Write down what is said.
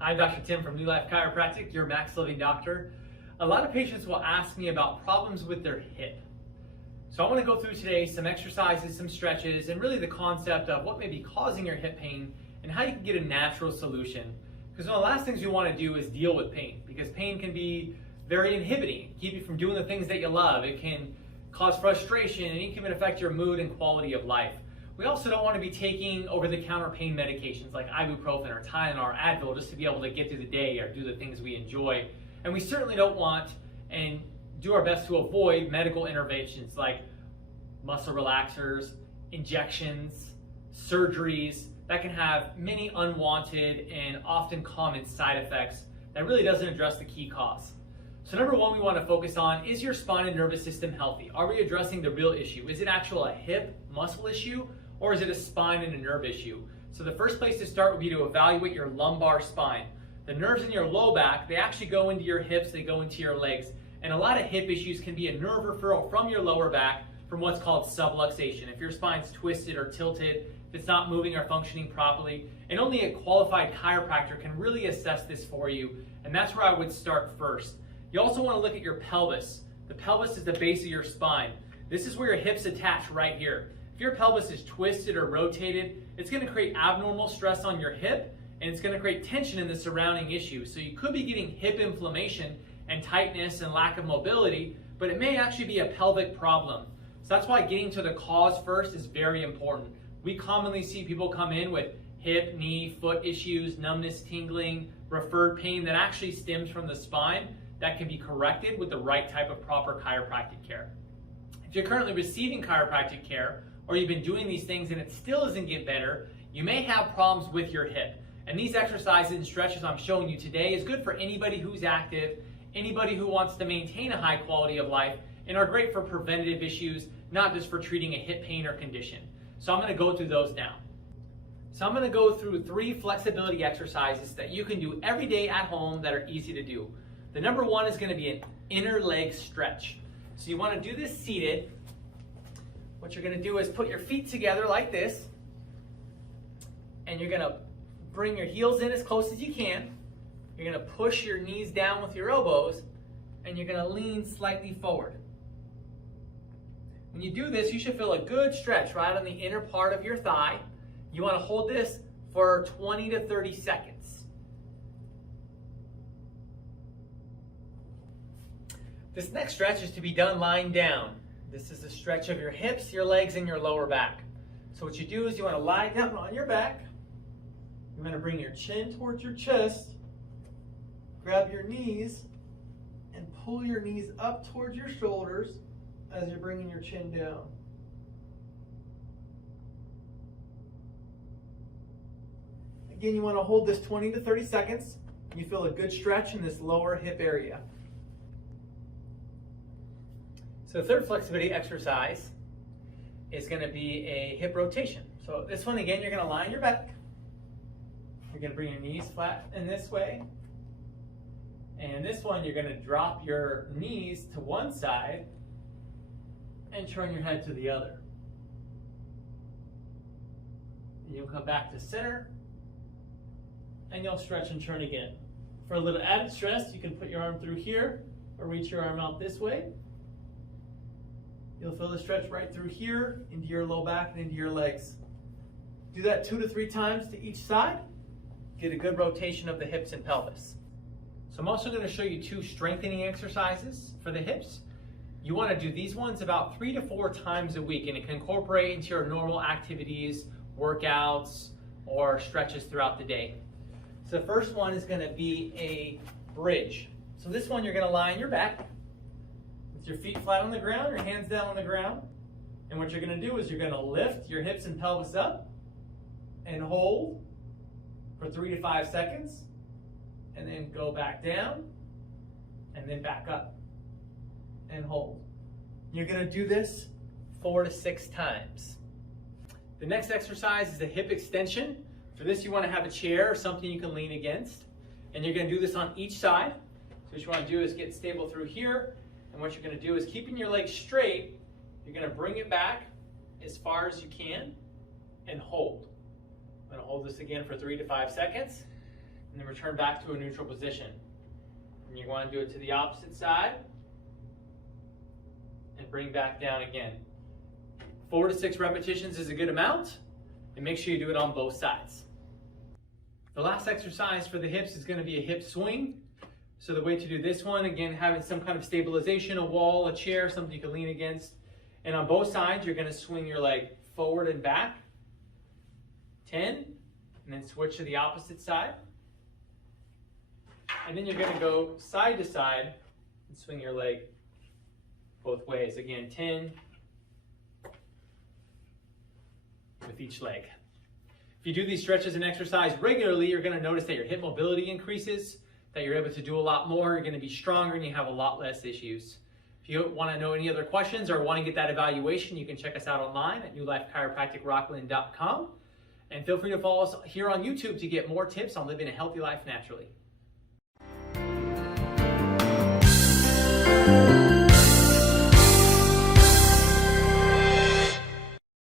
I'm Dr. Tim from New Life Chiropractic, your max living doctor. A lot of patients will ask me about problems with their hip. So I want to go through today some exercises, some stretches, and really the concept of what may be causing your hip pain and how you can get a natural solution. Because one of the last things you want to do is deal with pain, because pain can be very inhibiting, keep you from doing the things that you love. It can cause frustration, and it can even affect your mood and quality of life. We also don't want to be taking over-the-counter pain medications like ibuprofen or Tylenol or Advil just to be able to get through the day or do the things we enjoy. And we certainly don't want and do our best to avoid medical interventions like muscle relaxers, injections, surgeries that can have many unwanted and often common side effects that really doesn't address the key cause. So number one we want to focus on, is your spine and nervous system healthy? Are we addressing the real issue? Is it actually a hip muscle issue, or is it a spine and a nerve issue? So the first place to start would be to evaluate your lumbar spine. The nerves in your low back, they actually go into your hips, they go into your legs. And a lot of hip issues can be a nerve referral from your lower back from what's called subluxation. If your spine's twisted or tilted, if it's not moving or functioning properly, and only a qualified chiropractor can really assess this for you, and that's where I would start first. You also want to look at your pelvis. The pelvis is the base of your spine. This is where your hips attach right here. If your pelvis is twisted or rotated, it's going to create abnormal stress on your hip, and it's going to create tension in the surrounding issue. So you could be getting hip inflammation and tightness and lack of mobility, but it may actually be a pelvic problem. So that's why getting to the cause first is very important. We commonly see people come in with hip, knee, foot issues, numbness, tingling, referred pain that actually stems from the spine that can be corrected with the right type of proper chiropractic care. If you're currently receiving chiropractic care, or you've been doing these things and it still doesn't get better, you may have problems with your hip. And these exercises and stretches I'm showing you today is good for anybody who's active, anybody who wants to maintain a high quality of life, and are great for preventative issues, not just for treating a hip pain or condition. So I'm going to go through those now. So I'm going to go through 3 flexibility exercises that you can do every day at home that are easy to do. The number one is going to be an inner leg stretch. So you want to do this seated. What you're going to do is put your feet together like this, and you're going to bring your heels in as close as you can. You're going to push your knees down with your elbows, and you're going to lean slightly forward. When you do this, you should feel a good stretch right on the inner part of your thigh. You want to hold this for 20 to 30 seconds. This next stretch is to be done lying down. This is a stretch of your hips, your legs, and your lower back. So what you do is you want to lie down on your back. You want to bring your chin towards your chest, grab your knees, and pull your knees up towards your shoulders as you're bringing your chin down. Again, you want to hold this 20 to 30 seconds. You feel a good stretch in this lower hip area. So the third flexibility exercise is going to be a hip rotation. So this one, again, you're going to lie on your back. You're going to bring your knees flat in this way. And this one, you're going to drop your knees to one side and turn your head to the other. And you'll come back to center, and you'll stretch and turn again. For a little added stress, you can put your arm through here or reach your arm out this way. You'll feel the stretch right through here, into your low back and into your legs. Do that 2 to 3 times to each side. Get a good rotation of the hips and pelvis. So I'm also going to show you 2 strengthening exercises for the hips. You want to do these ones about 3 to 4 times a week, and it can incorporate into your normal activities, workouts, or stretches throughout the day. So the first one is going to be a bridge. So this one you're going to lie on your back, your feet flat on the ground, your hands down on the ground. And what you're going to do is you're going to lift your hips and pelvis up and hold for 3 to 5 seconds, and then go back down and then back up and hold. You're going to do this 4 to 6 times. The next exercise is a hip extension. For this, you want to have a chair or something you can lean against, and you're going to do this on each side. So what you want to do is get stable through here. And what you're going to do is, keeping your legs straight, you're going to bring it back as far as you can and hold. I'm going to hold this again for 3 to 5 seconds. and then return back to a neutral position. And you want to do it to the opposite side, and bring back down again. 4 to 6 repetitions is a good amount, and make sure you do it on both sides. The last exercise for the hips is going to be a hip swing. So the way to do this one, again, having some kind of stabilization, a wall, a chair, something you can lean against. And on both sides, you're going to swing your leg forward and back. 10, and then switch to the opposite side. And then you're going to go side to side and swing your leg both ways. Again, 10 with each leg. If you do these stretches and exercise regularly, you're going to notice that your hip mobility increases, that you're able to do a lot more, you're going to be stronger, and you have a lot less issues. If you want to know any other questions or want to get that evaluation, you can check us out online at newlifechiropractic.rocklin.com. And feel free to follow us here on YouTube to get more tips on living a healthy life naturally.